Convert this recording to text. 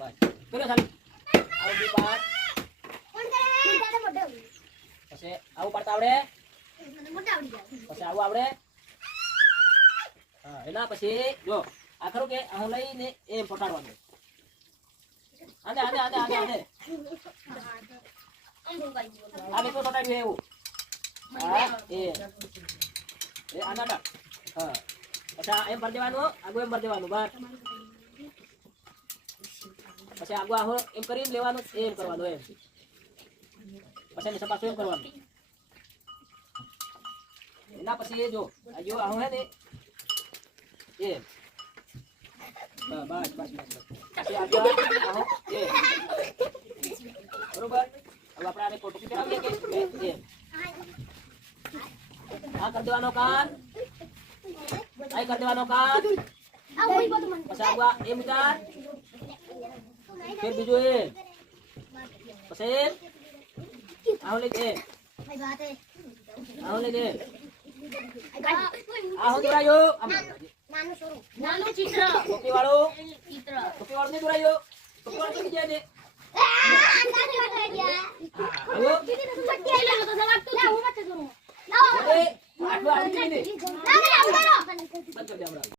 બસ પેલો ચાલુ આવું બી પાડ પછી આવું પાડતા આવડે પછી આવું આવડે હા એના પછી જો આ ખરું કે આવું લઈને એમ પટાડવાનું આને આને આને આને આને આ બેઠો પટાડ્યું એવું હા એ આના હા પછી એમ ભરી દેવાનું આગળ એમ ભરી દેવાનું બસ પછી આગળ આહો એમ કરીને લેવાનું એમ કરવાનું એમ પછી નીચે પાછું એમ કરવાનું એના પછી જો આજો આહો હે ને એમ બસ બસ બસ પછી આગળ આહો એમ બરોબર હવે આપણે આને ફોટો ખીચાવીએ કે એમ આ કરી દેવાનો કાન આ કરી દેવાનો કાન પછી આગળ એમ ઉતાર फिर बीजो ए પછી આવો લે કે આવો લે કે આવો દોરાયો નાનું ચિત્ર ટોપી વાળો ને દોરાયો ટોપી વાળો તો બીજા દે